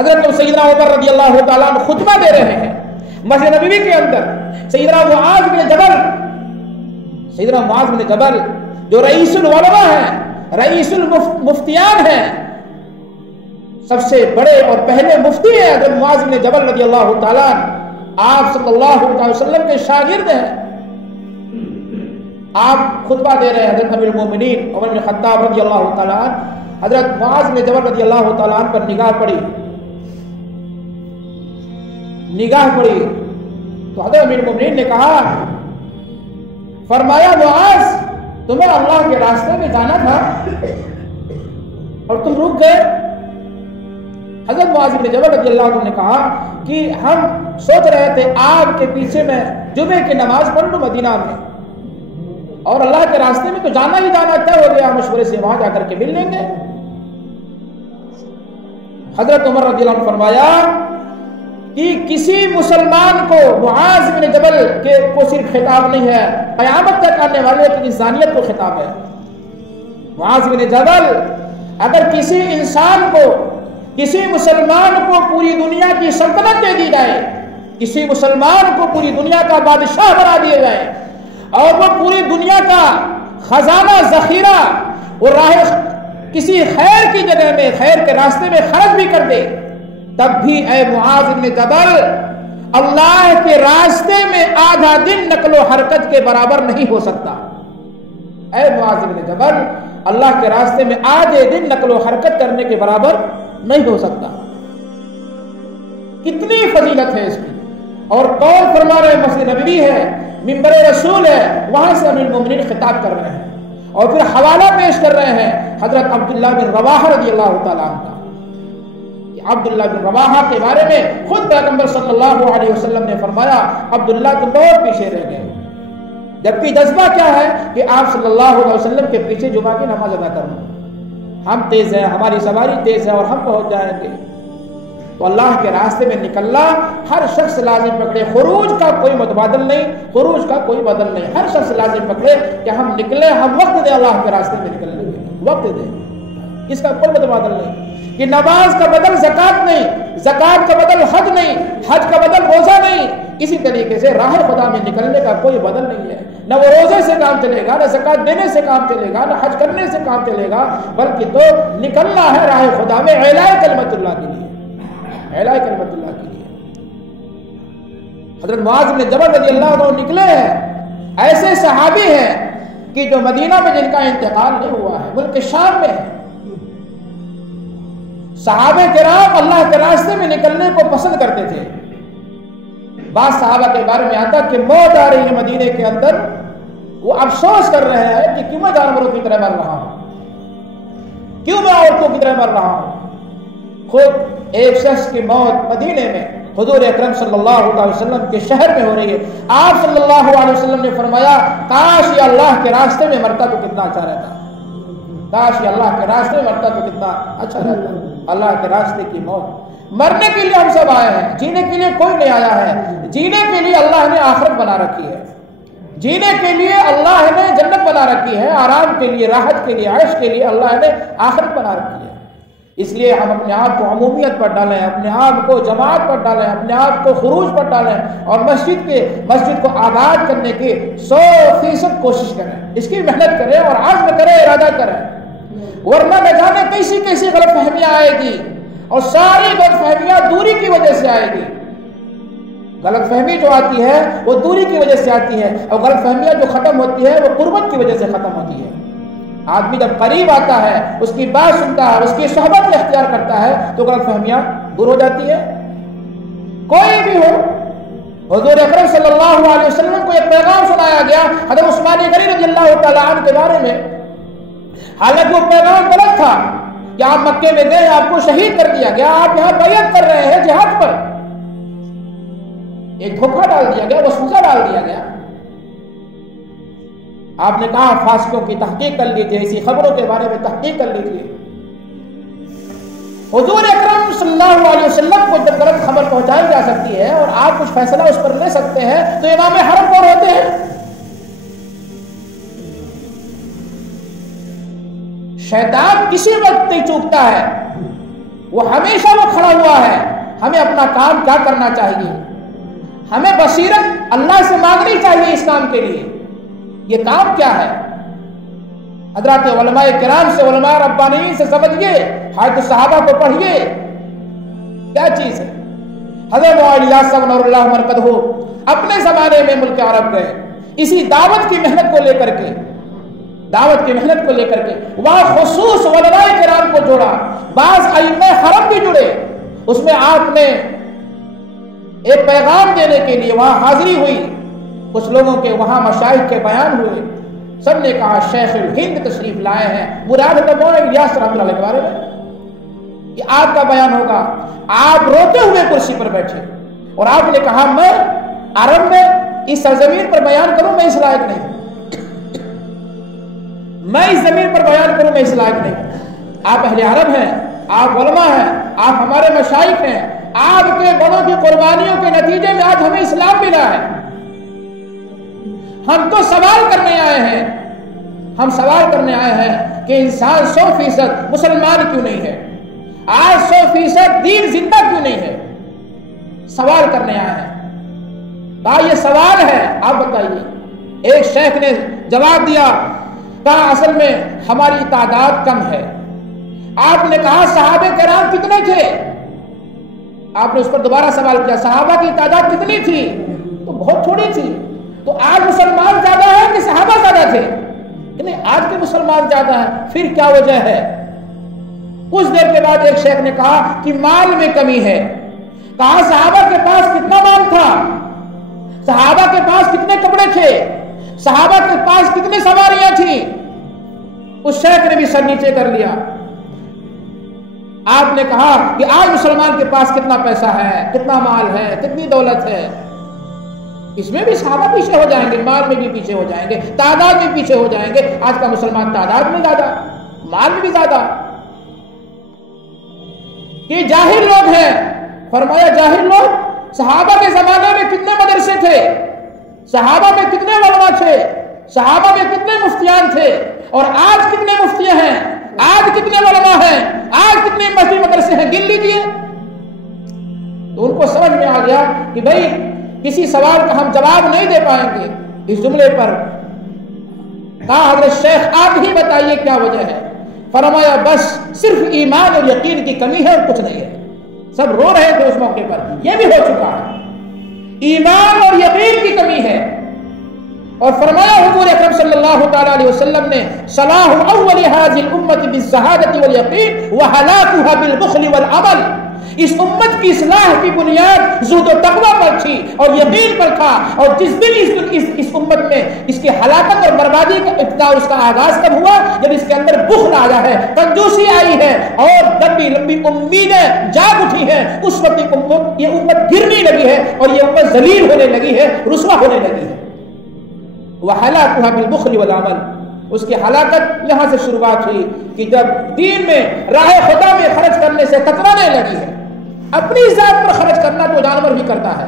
حضرت سیدنا عمر رضی اللہ تعالیٰ عنہ خطبہ دے رہے ہیں مسجد نبوی کے اندر. سیدنا معاذ بن جبل جو رئیس العلماء ہیں، رئیس المفتیان ہیں، سب سے بڑے اور پہلے مفتی ہیں حضرت معاذ بن جبل رضی اللہ تعالیٰ عنہ، آپ صلی اللہ علیہ وسلم کے شاگرد ہیں. آپ خطبہ دے رہے ہیں. حضرت امیر المومنین عمر بن خطاب رضی اللہ تعالیٰ عنہ حضرت معاذ بن جبل رضی اللہ تعالیٰ عنہ پر نگاہ پڑی تو حضرت امیر المومنین نے کہا، فرمایا معاذ تمہیں اللہ کے راستے میں جانا تھا اور تم رک گئے. حضرت معاذ بن جبل رضی اللہ عنہ نے کہا کہ ہم سوچ رہے تھے آپ کے پیچھے میں جمعے کی نماز پڑھ لوں مدینہ میں، اور اللہ کے راستے میں تو جانا ہی جانا، طے ہو گیا مشورے سے وہاں جا کر کے مل لیں گے. حضرت عمر رضی اللہ عنہ فرمایا کہ کسی مسلمان کو معاذ بن جبل کو صرف خطاب نہیں ہے، قیامت تک آنے والے کی انسانیت کو خطاب ہے. معاذ بن جبل اگر کسی انسان کو، کسی مسلمان کو پوری دنیا کی سلطنت دے دی جائے، کسی مسلمان کو پوری دنیا کا بادشاہ بنا دیا جائے اور وہ پوری دنیا کا خزانہ ذخیرہ وہ راہ کسی خیر کی جگہ میں، خیر کے راستے میں خرچ بھی کر دے، تب بھی اے معاذ بن جبل اللہ کے راستے میں آدھا دن نقل و حرکت کے برابر نہیں ہو سکتا. اے معاذ بن جبل اللہ کے راستے میں آدھے دن نقل و حرکت کرنے کے برابر نہیں ہو سکتا. کتنی فضیلت ہے اس کی. اور کون فرما رہے؟ مسجد نبوی ہے، منبر رسول ہے، وہاں سے امیر المومنین خطاب کر رہے ہیں اور پھر حوالہ پیش کر رہے ہیں حضرت عبداللہ بن رواحہ رضی اللہ تعالیٰ عنہ کا. عبداللہ بن رواحہ کے بارے میں خود پیغمبر صلی اللہ علیہ وسلم نے فرمایا عبداللہ تم بہت پیچھے رہ گئے، جبکہ جذبہ کیا ہے کہ آپ صلی اللہ علیہ وسلم کے پیچھے جمعہ کی نماز ادا کرنا. ہم تیز ہیں، ہماری سواری تیز ہے اور ہم پہنچ جائیں گے. تو اللہ کے راستے میں نکلنا ہر شخص لازم پکڑے. خروج کا کوئی متبادل نہیں، خروج کا کوئی بدل نہیں. ہر شخص لازم پکڑے کہ ہم نکلے، ہم وقت دیں اللہ کے راستے میں نکلنے کے، وقت دیں. اس کا کوئی متبادل نہیں کہ نماز کا بدل زکات نہیں، زکات کا بدل حج نہیں، حج کا بدل روزہ نہیں. اسی طریقے سے راہ خدا میں نکلنے کا کوئی بدل نہیں ہے. نہ وہ روزے سے کام چلے گا، نہ زکات دینے سے کام چلے گا، نہ حج کرنے سے کام چلے گا، بلکہ تو نکلنا ہے راہ خدا میں اعلاء کلمت اللہ کے لیے، اعلاء کلمت اللہ کے لیے. حضرت معاذ بن جبل رضی اللہ عنہ نکلے ہیں. ایسے صحابی ہیں کہ جو مدینہ میں جن کا انتقال نہیں ہوا ہے، ملک شام میں ہے. صحابہ کرام اللہ کے راستے میں نکلنے کو پسند کرتے تھے. بعض صحابہ کے بارے میں آتا کہ موت آ رہی ہے مدینے کے اندر، وہ افسوس کر رہے ہیں کہ کیوں میں جانوروں کی طرح مر رہا ہوں، کیوں میں عورتوں کی طرح مر رہا ہوں. خود ایک شخص کی موت مدینے میں حضور اکرم صلی اللہ علیہ وسلم کے شہر میں ہو رہی ہے. آپ صلی اللہ علیہ وسلم نے فرمایا کاش یہ اللہ کے راستے میں مرتا تو کتنا اچھا رہتا، کاش یہ اللہ کے راستے میں مرتا تو کتنا اچھا رہتا. اللہ کے راستے کی موت، مرنے کے لیے ہم سب آئے ہیں، جینے کے لیے کوئی نہیں آیا ہے. جینے کے لیے اللہ نے آخرت بنا رکھی ہے، جینے کے لیے اللہ نے جنت بنا رکھی ہے، آرام کے لیے، راحت کے لیے، عیش کے لیے اللہ نے آخرت بنا رکھی ہے. اس لیے ہم اپنے آپ کو عمومیت پر ڈالیں، اپنے آپ کو جماعت پر ڈالیں، اپنے آپ کو خروج پر ڈالیں اور مسجد کو آباد کرنے کی 100% کوشش کریں. اس کی محنت کریں اور عزم کریں، ارادہ کریں، ورنہ نہ جانے کیسی کیسی غلط فہمیاں آئے گی اور ساری غلط فہمیاں دوری کی وجہ سے آئے گی. غلط فہمی جو آتی ہے وہ دوری کی وجہ سے آتی ہے اور غلط فہمیاں جو ختم ہوتی ہے وہ قربت کی وجہ سے ختم ہوتی ہے. آدمی جب قریب آتا ہے، اس کی بات سنتا ہے، اس کی صحبت اختیار کرتا ہے تو غلط فہمیاں دور ہو جاتی ہے. کوئی بھی ہو، حضور اکرم صلی اللہ علیہ وسلم کو ایک پیغام سنایا گیا حضرت عثمان غنی رضی اللہ تعالیٰ عنہ کے بارے میں. حالانکہ وہ پیغام غلط تھا کہ آپ مکے میں گئے، آپ کو شہید کر دیا گیا، آپ یہاں بیعت کر رہے ہیں جہاد پر. ایک دھوکہ ڈال دیا گیا، وسوسہ ڈال دیا گیا. آپ نے کہا فاسقوں کی تحقیق کر لیجیے، اسی خبروں کے بارے میں تحقیق کر لیجیے. حضور اکرم صلی اللہ علیہ وسلم کو جب غلط خبر پہنچائی جا سکتی ہے اور آپ کچھ فیصلہ اس پر لے سکتے ہیں تو امام حرم کون ہوتے ہیں؟ شیطان کسی وقت نہیں چوکتا ہے، وہ ہمیشہ وہ کھڑا ہوا ہے ہمیں اپنا کام کیا کرنا چاہیے؟ ہمیں بصیرت اللہ سے مانگنی چاہیے اس کام کے لیے. یہ کام کیا ہے؟ حضرات علماء کرام سے، علماء ربانیین سے سمجھیے، حضرت صحابہ کو پڑھیے، کیا چیز ہے. حضرت الیاس نور اللہ مرقدہ اپنے زمانے میں ملک عرب گئے، اسی دعوت کی محنت کو لے کر کے، وہاں خصوص علماء کرام کو جوڑا، بعض ائمہ حرم بھی جڑے. اس میں آپ نے ایک پیغام دینے کے لیے وہاں حاضری ہوئی، کچھ لوگوں کے وہاں مشائخ کے بیان ہوئے، سب نے کہا شیخ الہند تشریف لائے ہیں، مراد نبوی الیاس رحمۃ اللہ علیہ کے بارے میں کہ آپ کا بیان ہوگا. آپ روتے ہوئے کرسی پر بیٹھے اور آپ نے کہا میں عرب میں اس سرزمین پر بیان کروں، میں اس لائق نہیں ہوں، میں اس زمین پر بیان کروں، میں اس لائق نہیں ہوں. آپ اہل عرب ہیں، آپ علماء ہیں، آپ ہمارے مشائخ ہیں، آپ کے بڑوں کی قربانیوں کے نتیجے میں آج ہمیں اسلام ملا ہے. ہم تو سوال کرنے آئے ہیں کہ انسان 100% مسلمان کیوں نہیں ہے، آج 100% دین زندہ کیوں نہیں ہے. سوال کرنے آئے ہیں. یہ سوال ہے، آپ بتائیے. ایک شیخ نے جواب دیا، کہا اصل میں ہماری تعداد کم ہے. آپ نے کہا صحابہ کرام کتنے تھے؟ آپ نے اس پر دوبارہ سوال کیا، صحابہ کی تعداد کتنی تھی؟ تو بہت تھوڑی تھی. تو آج مسلمان زیادہ ہیں کہ صحابہ زیادہ تھے؟ نہیں، آج کے مسلمان زیادہ ہیں. پھر کیا وجہ ہے؟ کچھ دیر کے بعد ایک شیخ نے کہا کہ مال میں کمی ہے. کہا صحابہ کے پاس کتنا مال تھا؟ صحابہ کے پاس کتنے کپڑے تھے؟ صحابہ کے پاس کتنی سواریاں تھیں؟ اس شیخ نے بھی سر نیچے کر لیا. آپ نے کہا کہ آج مسلمان کے پاس کتنا پیسہ ہے، کتنا مال ہے، کتنی دولت ہے. اس میں بھی صحابہ پیچھے ہو جائیں گے، مال میں بھی پیچھے ہو جائیں گے، تعداد میں پیچھے ہو جائیں گے. آج کا مسلمان تعداد میں زیادہ، مال میں بھی زیادہ. یہ جاہل لوگ ہیں. فرمایا جاہل لوگ، صحابہ کے زمانے میں کتنے مدرسے تھے، صحابہ میں کتنے علماء تھے، صحابہ میں کتنے مفتیان تھے، اور آج کتنے مفتی ہیں، آج کتنے علماء ہیں، آج کتنے مسجد مدرسے ہیں، گن لیجئے. تو ان کو سمجھ میں آ گیا کہ بھئی کسی سوال کا ہم جواب نہیں دے پائیں گے. اس جملے پر کہا حضرت شیخ آپ ہی بتائیے کیا وجہ ہے. فرمایا بس صرف ایمان اور یقین کی کمی ہے اور کچھ نہیں ہے. سب رو رہے تھے اس موقع پر، یہ بھی ہو چکا ہے، ایمان اور یقین کی کمی ہے. اور فرمایا حضور اکرم صلی اللہ تعالی علیہ وسلم نے صلاح اول هذه الامه بالزهاده واليقين وهلاكها بالبخل والعمل. اس امت کی اصلاح کی بنیاد زہد و تقوی پر تھی اور یقین پر تھا. اور جس دن اس امت میں اس کی ہلاکت اور بربادی کا ابتدا، اس کا آغاز کب ہوا؟ جب اس کے اندر بخل آیا ہے، کنجوسی آئی ہے اور لمبی لمبی امیدیں جاگ اٹھی ہیں. اس وقت یہ امت گرنے لگی ہے اور یہ امت ذلیل ہونے لگی ہے، رسوا ہونے لگی ہے. وَحَلَاكُهَا بِالْبُخْلِ وَالْعَمَلِ. اس کی ہلاکت یہاں سے شروعات ہوئی کہ جب دین میں راہ خدا میں خرچ کرنے سے کترانے لگی ہے. اپنی ذات پر خرچ کرنا تو جانور بھی کرتا ہے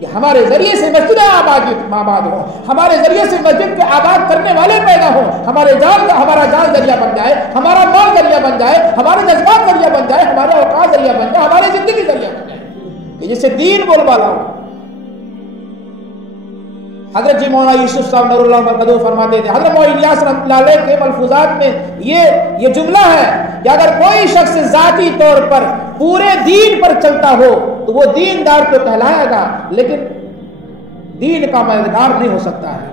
کہ ہمارے ذریعے سے مسجد آباد ہو، ہمارے ذریعے سے مسجد کے آباد کرنے والے پیدا ہو، ہمارا جان ذریعہ بن جائے، ہمارا مال ذریعہ بن جائے، ہمارے جذبات ذریعہ بن جائے، ہمارے اوقات ذریعہ بن جائے، ہماری زندگی ذریعہ بن جائے، جس سے دین بول بالا ہو. حضرت جی مولانا یوسف صاحب نور اللہ مرقدہ فرماتے تھے، حضرت مولانا الیاس رحمۃ اللہ علیہ کے ملفوظات میں یہ جملہ ہے کہ اگر کوئی شخص ذاتی طور پر پورے دین پر چلتا ہو تو وہ دیندار تو کہلائے گا، لیکن دین کا مددگار نہیں ہو سکتا ہے.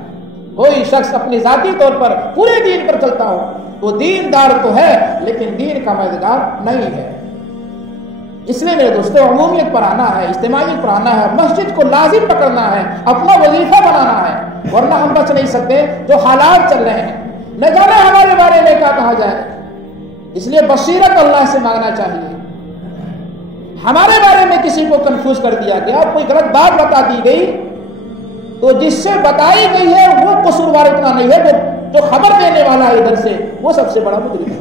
کوئی شخص اپنی ذاتی طور پر پورے دین پر چلتا ہو تو دیندار تو ہے لیکن دین کا مددگار نہیں ہے. اس لیے میرے دوستوں عمومیت پر آنا ہے، اجتماعیت پر آنا ہے، مسجد کو لازم پکڑنا ہے، اپنا وظیفہ بنانا ہے، ورنہ ہم بچ نہیں سکتے. جو حالات چل رہے ہیں نہ جانے ہمارے بارے میں کیا کہا جائے. اس لیے بصیرت اللہ سے مانگنا چاہیے. ہمارے بارے میں کسی کو کنفیوز کر دیا گیا، کوئی غلط بات بتا دی گئی تو جس سے بتائی گئی ہے وہ قصوروار اتنا نہیں ہے، جو خبر دینے والا ہے ادھر سے وہ سب سے بڑا مجرم ہے.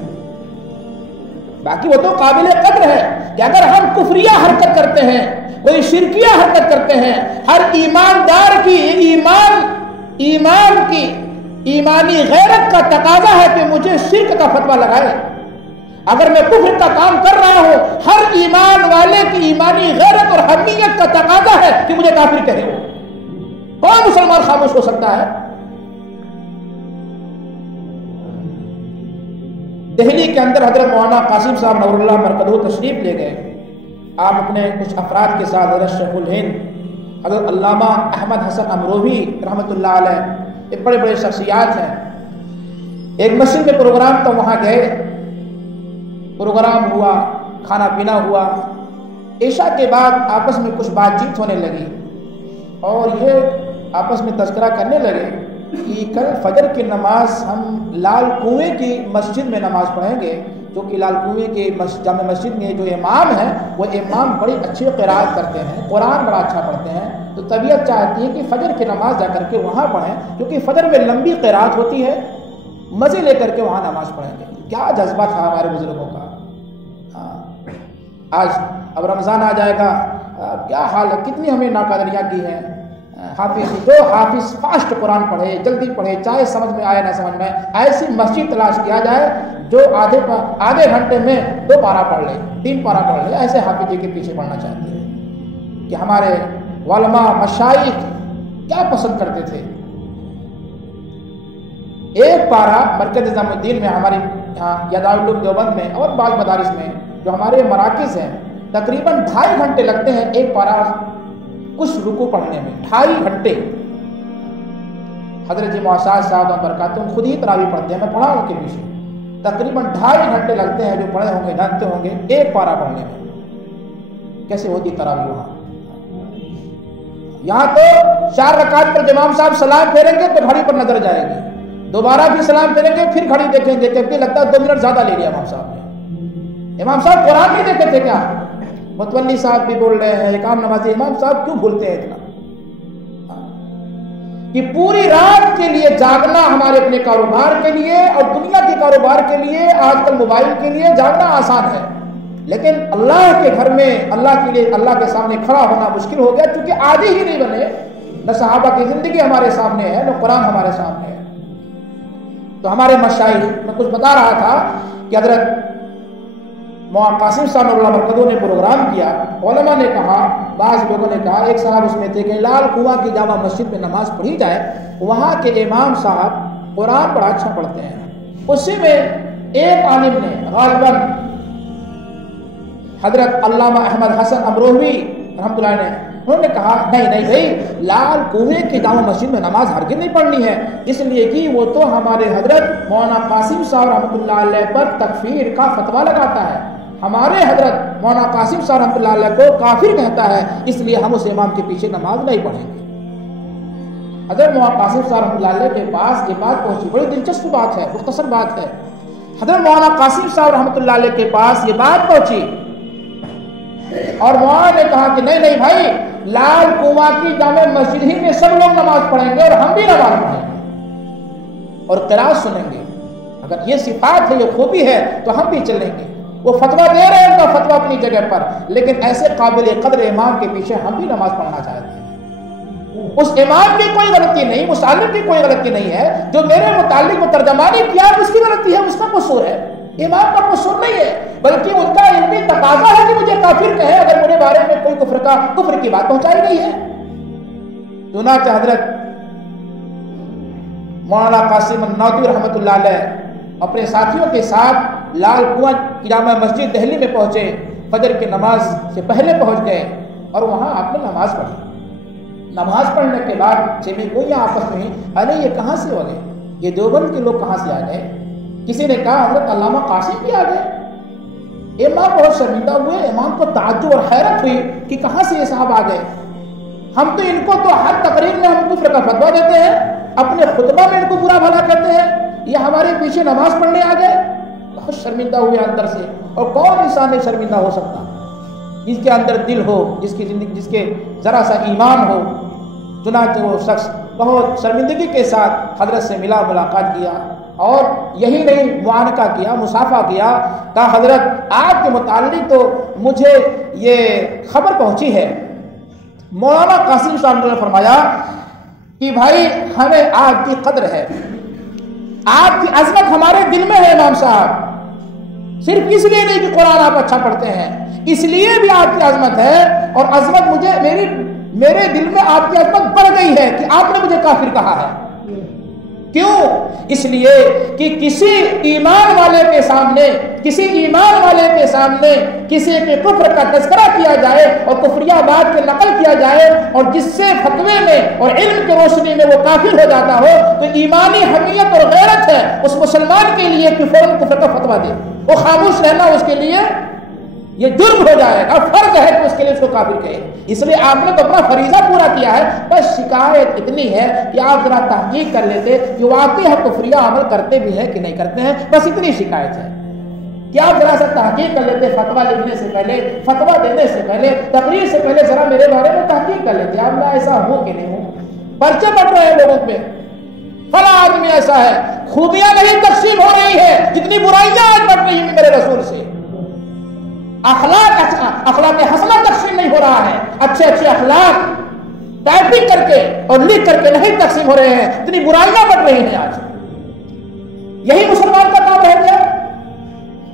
باقی وہ تو قابل قدر ہے کہ اگر ہم کفریہ حرکت کرتے ہیں، کوئی شرکیہ حرکت کرتے ہیں، ہر ایماندار کی ایمان کی ایمانی غیرت کا تقاضا ہے کہ مجھے شرک کا فتویٰ لگائے. اگر میں کفر کا کام کر رہا ہوں، ہر ایمان والے کی ایمانی کہ مجھے کافر کہے وہ؟ کون مسلمان خاموش ہو سکتا ہے؟ دہلی کے اندر حضرت مولانا قاسم صاحب نور اللہ مرکزو تشریف لے گئے. آپ اپنے کچھ افراد کے ساتھ حضرت شیخ الہند حضرت علامہ احمد حسن امروہی رحمۃ اللہ علیہ، یہ بڑے بڑے شخصیات ہیں. ایک مسجد میں پروگرام تھا، وہاں گئے، پروگرام ہوا، کھانا پینا ہوا. عشاء کے بعد آپس میں کچھ بات چیت ہونے لگی اور یہ آپس میں تذکرہ کرنے لگے کہ کل فجر کی نماز ہم لال کنویں کی مسجد میں نماز پڑھیں گے، جو کہ لال کنویں کے جامع مسجد میں جو امام ہیں وہ امام بڑی اچھی قرات کرتے ہیں، قرآن بڑا اچھا پڑھتے ہیں. تو طبیعت چاہتی ہے کہ فجر کی نماز جا کر کے وہاں پڑھیں، کیونکہ فجر میں لمبی قرات ہوتی ہے، مزے لے کر کے وہاں نماز پڑھیں گے. کیا جذبہ تھا ہمارے بزرگوں کا. آج اب رمضان آ جائے گا، کیا حال ہے، کتنی ہمیں ناقدریاں کی ہیں. حافظ جو حافظ فاسٹ قرآن پڑھے، جلدی پڑھے، چاہے سمجھ میں آئے نہ سمجھ میں آئے، ایسی مسجد تلاش کیا جائے جو آدھے گھنٹے میں 2 پارا پڑھ لے، 3 پارا پڑھ لے. ایسے حافظ جی کے پیچھے پڑھنا چاہتے ہیں کہ ہمارے علماء مشائخ کیا پسند کرتے تھے. ایک پارا مرکز نظام الدین میں، ہماری دارالعلوم دیوبند میں اور بعض مدارس میں جو ہمارے مراکز ہیں، تقریباً 2.5 گھنٹے لگتے ہیں ایک پارا کچھ رکوع پڑھنے میں. 2.5 گھنٹے. حضرت جی معاشات صاحب برکاتہم خود ہی تراویح پڑھتے ہیں، میں پڑھا ان کے پیچھے. تقریباً 2.5 گھنٹے لگتے ہیں جو پڑھے ہوں گے، جانتے ہوں گے، ایک پارا پڑھنے میں. کیسے ہوتی تراویح وہاں؟ یہاں تو 4 رکعت پر امام صاحب سلام پھیریں گے تو گھڑی پر نظر جائے گی، دوبارہ بھی سلام پھیریں گے پھر گھڑی دیکھیں گے، جبکہ لگتا ہے 2 منٹ زیادہ لے لیا امام صاحب نے. امام صاحب قرآن نہیں دیکھتے تھے کیا؟ متولی صاحب بھی بول رہے ہیں، اقام نمازی امام صاحب کیوں بھولتے ہیں اتنا کہ پوری رات کے لیے جاگنا ہمارے اپنے کاروبار کے لیے اور دنیا کے کاروبار کے لیے، آج کل موبائل کے لیے جاگنا آسان ہے، لیکن اللہ کے گھر میں اللہ کے لیے اللہ کے سامنے کھڑا ہونا مشکل ہو گیا، کیونکہ عادی ہی نہیں بنے. نہ صحابہ کی زندگی ہمارے سامنے ہے، نہ قرآن ہمارے سامنے ہے. تو ہمارے مشائخ، میں کچھ بتا رہا تھا کہ حضرت مولانا قاسم صاحب اللہ مرکزوں نے پروگرام کیا. علماء نے کہا، بعض لوگوں نے کہا، ایک صاحب اس میں تھے کہ لال کنواں کی جامع مسجد میں نماز پڑھی جائے، وہاں کے امام صاحب قرآن بڑا اچھا پڑھتے ہیں. اسی میں ایک عالم نے غالباً حضرت علامہ احمد حسن امروہی رحمۃ اللہ نے، انہوں نے کہا نہیں بھائی، لال کنویں کی جامع مسجد میں نماز ہرگز نہیں پڑھنی ہے، اس لیے کہ وہ تو ہمارے حضرت مولانا قاسم صاحب رحمۃ اللہ علیہ پر تکفیر کا فتویٰ لگاتا ہے، ہمارے حضرت مولانا قاسم صاحب رحمۃ اللہ علیہ کو کافر کہتا ہے، اس لیے ہم اس امام کے پیچھے نماز نہیں پڑھیں گے. حضرت مولانا قاسم صاحب رحمۃ اللہ علیہ کے پاس یہ بات پہنچی. بڑی دلچسپ بات ہے، مختصر بات ہے. حضرت مولانا قاسم صاحب رحمۃ اللہ علیہ کے پاس یہ بات پہنچی اور مولانا نے کہا کہ نہیں بھائی، لال کنواں کی جامع مسجد ہی میں سب لوگ نماز پڑھیں گے اور ہم بھی نماز پڑھیں گے اور قرات سنیں گے. اگر یہ صفات ہے، یہ خوبی ہے تو ہم بھی چلیں گے. وہ فتویٰ دے رہے ہیں، ان کا فتویٰ اپنی جگہ پر، لیکن ایسے قابل قدر امام کے پیچھے ہم بھی نماز پڑھنا چاہتے ہیں. اس امام کی کوئی غلطی نہیں، اس عالم کی کوئی غلطی نہیں ہے، جو میرے متعلق وہ ترجمانی کیا اس کی غلطی ہے، اس کا قصور ہے، امام کا قصور نہیں ہے، بلکہ ان کا علمی تقاضا ہے کہ مجھے کافر کہے اگر میرے بارے میں کوئی کفر کی بات پہنچائی گئی ہے. چنانچہ حضرت مولانا قاسم النانوتوی رحمۃ اللہ علیہ اپنے ساتھیوں کے ساتھ لال کنواں کی جامع مسجد دہلی میں پہنچے. فجر کی نماز سے پہلے پہنچ گئے اور وہاں آپ نے نماز پڑھی. نماز پڑھنے کے بعد گوئیاں آپس میں ہی، ارے یہ کہاں سے ہو گئے، یہ دیوبند کے لوگ کہاں سے آ گئے. کسی نے کہا حضرت علامہ قاسم بھی آ گئے. امام بہت شرمندہ ہوئے، امام کو تعجب اور حیرت ہوئی کہ کہاں سے یہ صاحب آ گئے. ہم تو ان کو تو ہر تقریر میں ہم کفر کا فتویٰ دیتے ہیں، اپنے خطبہ میں ان کو برا بھلا کہتے ہیں، یہ ہمارے پیچھے نماز پڑھنے آ گئے. بہت شرمندہ ہوئے اندر سے. اور کون انسان نہیں شرمندہ ہو سکتا جس کے اندر دل ہو، جس کی زندگی، جس کے ذرا سا ایمان ہو. چنانچہ وہ شخص بہت شرمندگی کے ساتھ حضرت سے ملا، ملاقات کیا اور یہی نہیں معانقہ کیا، مصافحہ کیا. کہا حضرت آپ کے متعلق تو مجھے یہ خبر پہنچی ہے. مولانا قاسم صاحب نے فرمایا کہ بھائی ہمیں آپ کی قدر ہے، آپ کی عظمت ہمارے دل میں ہے امام صاحب، صرف اس لیے نہیں کہ قرآن آپ اچھا پڑھتے ہیں، اس لیے بھی آپ کی عظمت ہے، اور عظمت میرے دل میں آپ کی عظمت بڑھ گئی ہے کہ آپ نے مجھے کافر کہا ہے۔ کیوں؟ اس لیے کہ کسی ایمان والے کے سامنے کسی کے کفر کا تذکرہ کیا جائے اور کفریہ بات کے نقل کیا جائے، اور جس سے فتوے میں اور علم کی روشنی میں وہ کافر ہو جاتا ہو، تو ایمانی حمیت اور غیرت ہے اس مسلمان کے لیے کہ فوراً کفر کا فتویٰ دے۔ وہ خاموش رہنا اس کے لیے یہ جرم ہو جائے گا، فرض ہے کہ اس کے لیے اس کو کافر کہے۔ اس لیے آپ نے تو اپنا فریضہ پورا کیا ہے، بس شکایت اتنی ہے کہ آپ ذرا تحقیق کر لیتے کہ واقعی ہم کفریہ عمل کرتے بھی ہیں کہ نہیں کرتے ہیں، بس اتنی شکایت ہے کہ آپ ذرا سا تحقیق کر لیتے، فتویٰ لکھنے سے پہلے، فتویٰ دینے سے پہلے، تقریر سے پہلے ذرا میرے بارے میں تحقیق کر لیتے، اب میں ایسا ہوں کہ نہیں ہوں۔ پرچے بٹ رہے ہیں لوگوں پہ، فلاں آدمی ایسا ہے، خوبیاں نہیں تقسیم ہو رہی ہے جتنی برائیاں آج بٹ رہی ہیں میرے رسول سے، اخلاق حسنہ تقسیم نہیں ہو رہا ہے، اچھے اخلاق ٹائپنگ کر کے اور لکھ کر کے نہیں تقسیم ہو رہے ہیں، اتنی برائیاں بڑھ رہی ہیں آج۔ یہی مسلمان کا کام رہ گیا،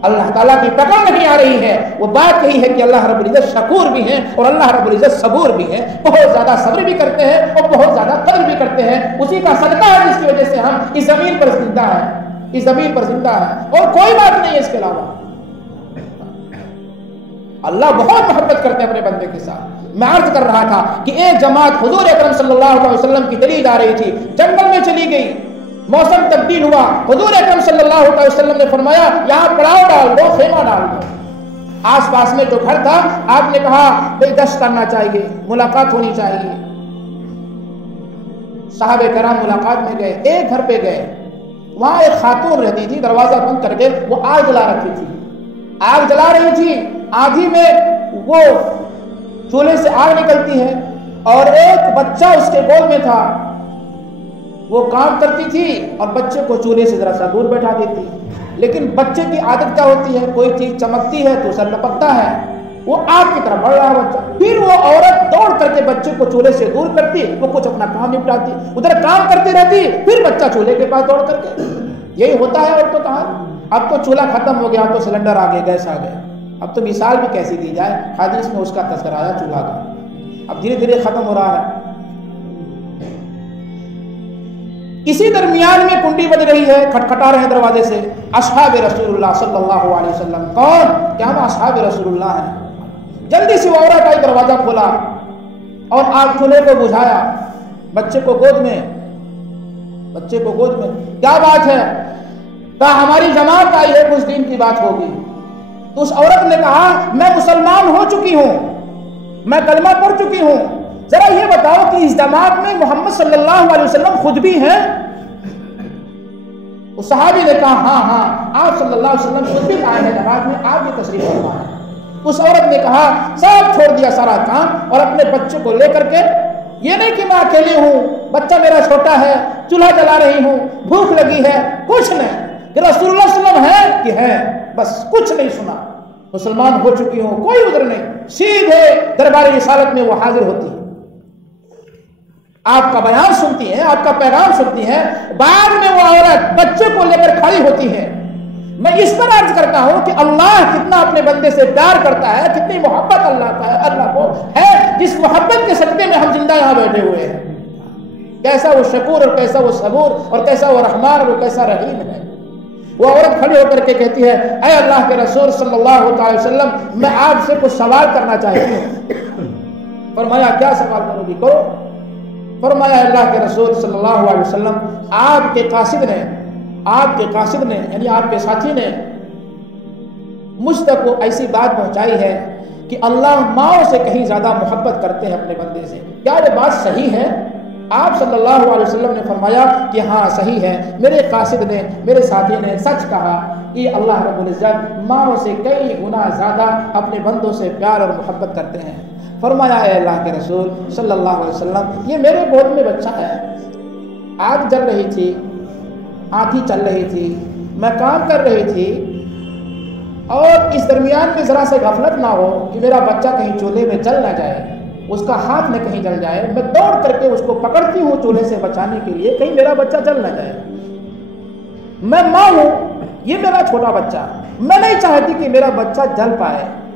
اللہ تعالیٰ کی پکڑ نہیں آ رہی ہے۔ وہ بات یہی ہے کہ اللہ رب العزت شکور بھی ہیں اور اللہ رب العزت صبور بھی ہیں، بہت زیادہ صبر بھی کرتے ہیں اور بہت زیادہ قدر بھی کرتے ہیں۔ اسی کا صدقہ ہے جس کی وجہ سے ہم اس زمین پر زندہ ہیں، اور کوئی بات نہیں ہے اس کے علاوہ۔ اللہ بہت محبت کرتے ہیں اپنے بندے کے ساتھ۔ میں عرض کر رہا تھا کہ ایک جماعت حضور اکرم صلی اللہ علیہ وسلم کی چلی جا رہی تھی، جنگل میں چلی گئی، موسم تبدیل ہوا، حضور اکرم صلی اللہ علیہ وسلم نے فرمایا یہاں پڑاؤ ڈال دو، خیمہ ڈال دو۔ آس پاس میں جو گھر تھا آپ نے کہا بھائی گشت کرنا چاہیے، ملاقات ہونی چاہیے۔ صحابہ کرام ملاقات میں گئے، ایک گھر پہ گئے، وہاں ایک خاتون رہتی تھی، دروازہ بند کر کے وہ آگ جلا رہی تھی، آدھی میں وہ چولہے سے آگ نکلتی ہے اور ایک بچہ اس کے گود میں تھا، وہ کام کرتی تھی اور بچے کو چولہے سے ذرا سا دور بیٹھا دیتی، لیکن بچے کی عادت کیا ہوتی ہے، کوئی چیز چمکتی ہے تو اسے لپکتا ہے، وہ آگ کی طرف بڑھ رہا ہے بچہ، پھر وہ عورت دوڑ کر کے بچے کو چولہے سے دور کرتی، وہ کچھ اپنا کام نپٹاتی، ادھر کام کرتی رہتی، پھر بچہ چولہے کے پاس دوڑ کر کے۔ یہی ہوتا ہے عورتوں کا حال۔ اب تو چولہا ختم ہو گیا، اب تو سلنڈر آ گیا، گیس آ گیا، اب تو مثال بھی کیسی دی جائے، حدیث میں اس کا تذکرہ آیا چولہا کا، اب دھیرے دھیرے ختم ہو رہا ہے۔ اسی درمیان میں کنڈی بج رہی ہے، کھٹکھٹا رہے ہیں دروازے سے، اصحاب رسول اللہ صلی اللہ علیہ وسلم۔ کون؟ کیا ہم اصحاب رسول اللہ ہیں؟ جلدی سے وہ عورت آئی، دروازہ کھولا اور آگ چولہے کو بجھایا، بچے کو گود میں، کیا بات ہے؟ کہا ہماری جماعت آئی ہے، کچھ دن کی بات ہوگی۔ تو اس عورت نے کہا میں مسلمان ہو چکی ہوں، میں کلمہ پڑھ چکی ہوں، ذرا یہ بتاؤ کہ اس جماعت میں محمد صلی اللہ علیہ وسلم خود بھی ہیں؟ اس صحابی نے کہا ہاں آپ صلی اللہ علیہ وسلم خود بھی آئے ہیں جماعت میں، آپ بھی تشریف فرما ہے۔ اس عورت نے کہا سب چھوڑ دیا سارا کام اور اپنے بچے کو لے کر کے، یہ نہیں کہ میں اکیلی ہوں، بچہ میرا چھوٹا ہے، چولہا جلا رہی ہوں، بھوک لگی ہے، کچھ نہیں، کہ رسول اللہ صلی اللہ علیہ وسلم ہے کہ ہے، بس کچھ نہیں سنا، مسلمان ہو چکی ہوں، کوئی عذر نہیں، سیدھے دربار رسالت میں وہ حاضر ہوتی ہے، آپ کا بیان سنتی ہیں، آپ کا پیغام سنتی ہیں، بعد میں وہ عورت بچے کو لے کر کھڑی ہوتی ہے۔ میں اس پر عرض کرتا ہوں کہ اللہ کتنا اپنے بندے سے پیار کرتا ہے، کتنی محبت اللہ کو ہے، جس محبت کے صدقے میں ہم زندہ یہاں بیٹھے ہوئے ہیں۔ کیسا وہ شکور اور کیسا وہ صبور اور کیسا وہ رحمان اور کیسا رحیم ہے۔ وہ عورت کھڑی ہو کر کے کہتی ہے اے اللہ کے رسول صلی اللہ علیہ وسلم، میں آپ سے کچھ سوال کرنا چاہتی ہوں۔ فرمایا کیا سوال کرو گی؟ کرو۔ فرمایا اللہ کے رسول صلی اللہ علیہ وسلم، آپ کے قاصد نے یعنی آپ کے ساتھی نے مجھ تک وہ ایسی بات پہنچائی ہے کہ اللہ ماؤں سے کہیں زیادہ محبت کرتے ہیں اپنے بندے سے، کیا یہ بات صحیح ہے؟ آپ صلی اللہ علیہ وسلم نے فرمایا کہ ہاں صحیح ہے، میرے قاصد نے، میرے ساتھی نے سچ کہا کہ اللہ رب العزت ماؤں سے کئی گنا زیادہ اپنے بندوں سے پیار اور محبت کرتے ہیں۔ فرمایا اے اللہ کے رسول صلی اللہ علیہ وسلم، یہ میرے گود میں بچہ ہے، آگ جل رہی تھی، آندھی چل رہی تھی، میں کام کر رہی تھی، اور اس درمیان میں ذرا سے غفلت نہ ہو کہ میرا بچہ کہیں چولہے میں جل نہ جائے، اس کا ہاتھ نہ کہیں جل جائے، میں دوڑ کر کے اس کو پکڑتی ہوں چولہے سے بچانے کے لیے، کہیں میرا بچہ جل نہ جائے۔ میں ماں ہوں، یہ میرا چھوٹا بچہ، میں نہیں چاہتی کہ میرا بچہ جل پائے،